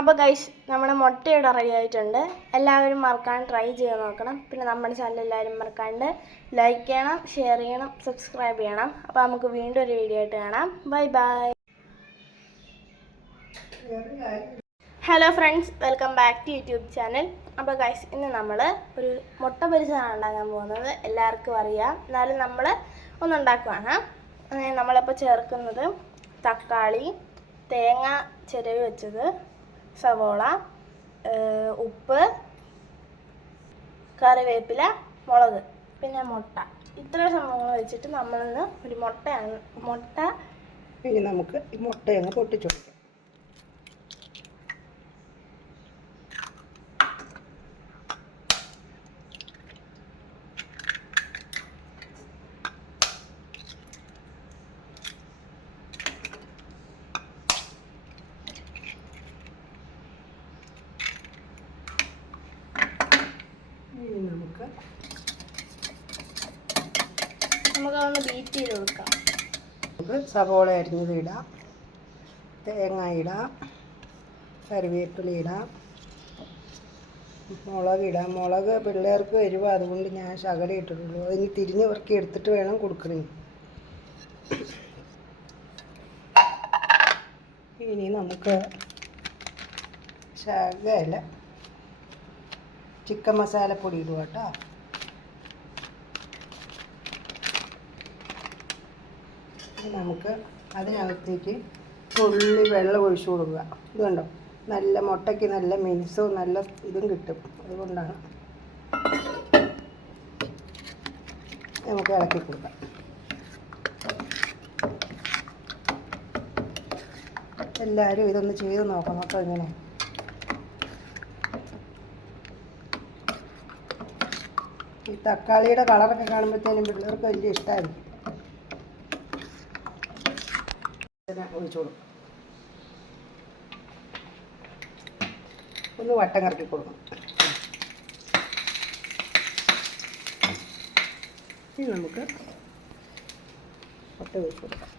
അപ്പോൾ ഗൈസ് നമ്മുടെ മുട്ടയുടെ റെഡി ആയിട്ടുണ്ട്. എല്ലാവരും മറക്കാണ്ട് ട്രൈ ചെയ്ത് നോക്കണം. പിന്നെ നമ്മുടെ ചാനൽ എല്ലാവരും മറക്കാണ്ട് ലൈക്ക് ചെയ്യണം ഷെയർ ചെയ്യണം സബ്സ്ക്രൈബ് ചെയ്യണം. അപ്പോൾ നമുക്ക് വീണ്ടും ഒരു വീഡിയോ ആയിട്ട് കാണാം. Bye bye hello friends welcome back to YouTube channel അപ്പോൾ ഗൈസ് ഇന്ന് നമ്മൾ ഒരു മുട്ട പൊരിച്ചതാണ് ഉണ്ടാക്കാൻ പോകുന്നത്. എല്ലാവർക്കും അറിയാം. എന്നാലും നമ്മൾ ഒന്നുണ്ടാക്കുവാണ് നമ്മളിപ്പോൾ ചേർക്കുന്നത് തക്കാളി തേങ്ങ ചിരവി വെച്ചത്. സവോള ഉപ്പ് കറിവേപ്പില മുളക് പിന്നെ മുട്ട. ഇത്ര സംഭവങ്ങൾ വെച്ചിട്ട് നമ്മളിന്ന് ഒരു മുട്ടയാണ് മുട്ട ഇനി നമുക്ക് ഈ മുട്ടയങ്ങ് പൊട്ടിച്ചു കൊടുക്കാം ഇനി നമുക്ക് നമുക്കതൊന്ന് ബീറ്റ് ചെയ്ത് കൊടുക്കാം. നമുക്ക് സവോള അരിഞ്ഞത് ഇടാം. തേങ്ങ ഇടാം. കറിവേപ്പില ഇടാം. മുളക് ഇടാം. മുളക് പിള്ളേർക്ക് വരുവ അതുകൊണ്ട് ഞാൻ ശകലം ഇട്ടിട്ടുള്ളൂ. അതിന് തിരിഞ്ഞ് ഇറക്കി എടുത്തിട്ട് വേണം കൊടുക്കണേ. ഇനി നമുക്ക് ശകല ചിക്കൻ മസാലപ്പൊടി ഇടുക കേട്ടോ. നമുക്ക് അതിനകത്തേക്ക് തുള്ളി വെള്ളം ഒഴിച്ചു കൊടുക്കുക. ഇത് കണ്ടോ? നല്ല മുട്ടയ്ക്ക് നല്ല മിനുസവും നല്ല ഇതും കിട്ടും. അതുകൊണ്ടാണ് നമുക്ക് ഇളക്കി കൊടുക്കാം. എല്ലാവരും ഇതൊന്ന് ചെയ്ത് നോക്കണം. കേട്ടോ ഇങ്ങനെ ഈ തക്കാളിയുടെ കളറൊക്കെ കാണുമ്പോഴത്തേനും പിള്ളേർക്ക് വലിയ ഇഷ്ടമായിരിക്കും ഒന്ന് വട്ടം കറക്കി കൊടുക്കണം. ഇനി നമുക്ക് വട്ടം ഒഴിച്ച് കൊടുക്കാം.